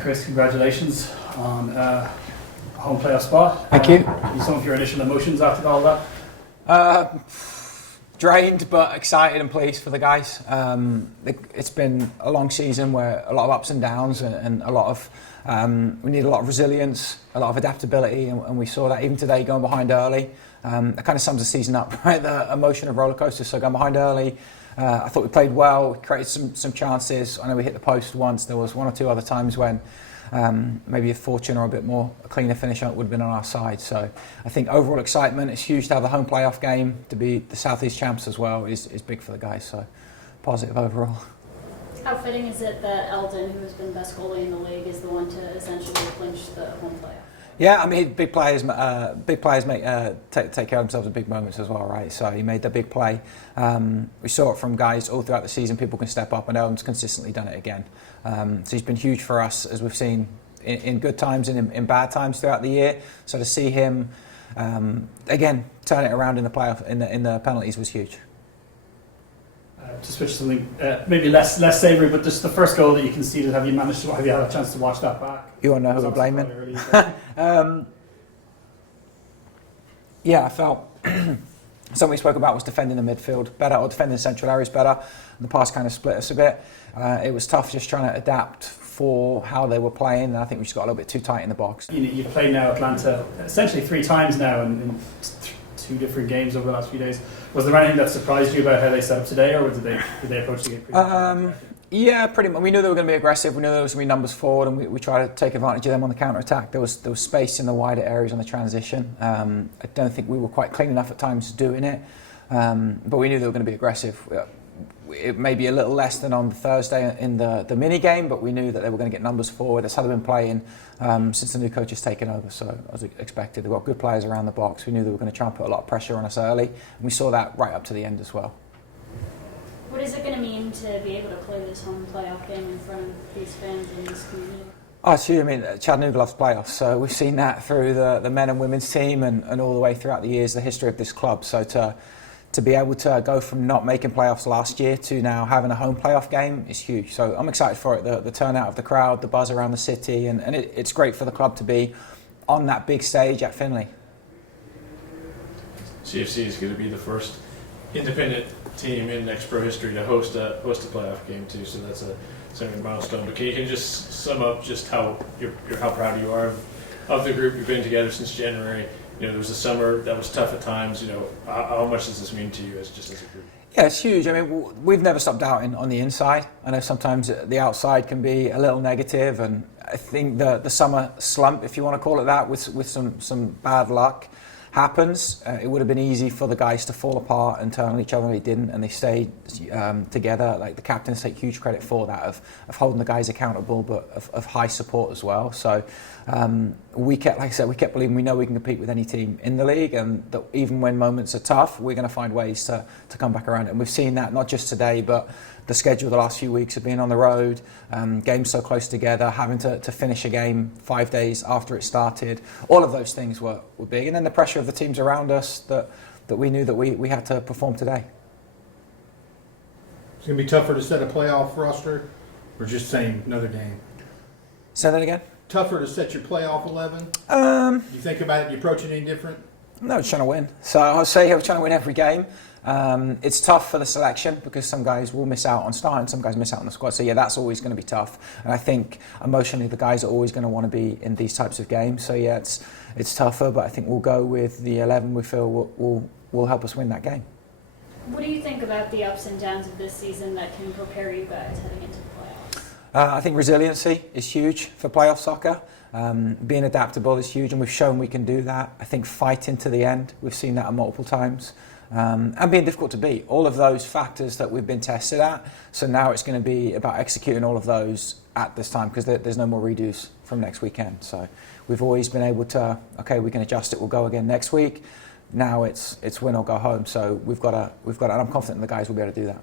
Chris, congratulations on home playoff spot. Thank you. Some of your initial emotions after all that? Drained, but excited and pleased for the guys. It's been a long season where a lot of ups and downs and a lot of we need a lot of resilience, a lot of adaptability, and we saw that even today going behind early. That kind of sums the season up, right? The emotion of roller coasters. So going behind early, I thought we played well, we created some chances. I know we hit the post once. There was one or two other times when maybe a fortune or a bit more a cleaner finish would have been on our side. So I think overall excitement. It's huge to have the home playoff game, to be the Southeast champs as well is big for the guys. So positive overall. How fitting is it that Eldon, who has been the best goalie in the league, is the one to essentially clinch the home playoff? Yeah, I mean, big players take care of themselves in big moments as well, right? So he made the big play. We saw it from guys all throughout the season. People can step up, and Eldon's consistently done it again. So he's been huge for us, as we've seen in good times and in bad times throughout the year. So to see him again turn it around in the playoff in the penalties was huge. To switch to something maybe less savoury, but just the first goal that you conceded, have you had a chance to watch that back? You want to know who we're blaming? Yeah, I felt something we spoke about was defending the midfield better, or defending the central areas better. The pass kind of split us a bit. It was tough just trying to adapt for how they were playing, and I think we just got a little bit too tight in the box. You've played now Atlanta essentially 3 times now in 2 different games over the last few days. Was there anything that surprised you about how they set up today, or did they approach the game pretty Yeah, pretty much. We knew they were going to be aggressive. We knew there was going to be numbers forward, and we tried to take advantage of them on the counter-attack. There was space in the wider areas on the transition. I don't think we were quite clean enough at times doing it, but we knew they were going to be aggressive. It may be a little less than on Thursday in the mini game, but we knew that they were going to get numbers forward. That's how they've been playing since the new coach has taken over. So as expected, they've got good players around the box. We knew they were going to try and put a lot of pressure on us early, and we saw that right up to the end as well. What is it going to mean to be able to play this home playoff game in front of these fans and this community? Oh, it's huge. I mean, Chattanooga loves playoffs, so we've seen that through the men and women's team and all the way throughout the years, the history of this club. So to be able to go from not making playoffs last year to now having a home playoff game is huge. So I'm excited for it. The turnout of the crowd, the buzz around the city, and it's great for the club to be on that big stage at Finley. CFC is going to be the first independent team in ex-pro history to host a playoff game too. So that's a significant milestone. But can you just sum up just how proud you are of the group? You've been together since January. There was a summer that was tough at times. How much does this mean to you as a group? Yeah, it's huge. I mean, we've never stopped doubting on the inside. I know sometimes the outside can be a little negative, and I think the summer slump, if you want to call it that, with some bad luck, happens. It would have been easy for the guys to fall apart and turn on each other, and they didn't, and they stayed together. Like, the captains take huge credit for that, of holding the guys accountable, but of high support as well. So we kept believing we know we can compete with any team in the league, and that even when moments are tough, we're going to find ways to come back around. And we've seen that not just today, but the schedule the last few weeks of being on the road, games so close together, having to finish a game 5 days after it started. All of those things were big. And then the pressure of the teams around us that we knew that we had to perform today. It's going to be tougher to set a playoff roster, or just saying another game? Say that again? Tougher to set your playoff 11? You think about it, you approach it any different? No, we're trying to win. So I'll say we're trying to win every game. It's tough for the selection because some guys will miss out on starting, some guys miss out on the squad. So yeah, that's always going to be tough. And I think emotionally the guys are always going to want to be in these types of games. So yeah, it's tougher, but I think we'll go with the 11 we feel will help us win that game. What do you think about the ups and downs of this season that can prepare you guys heading into the playoffs? I think resiliency is huge for playoff soccer. Being adaptable is huge, and we've shown we can do that. I think fighting to the end, we've seen that multiple times. And being difficult to beat. All of those factors that we've been tested at. So now it's going to be about executing all of those at this time, because there's no more redos from next weekend. So we've always been able to, okay, we can adjust it, we'll go again next week. Now it's win or go home. So we've got to, and I'm confident the guys will be able to do that.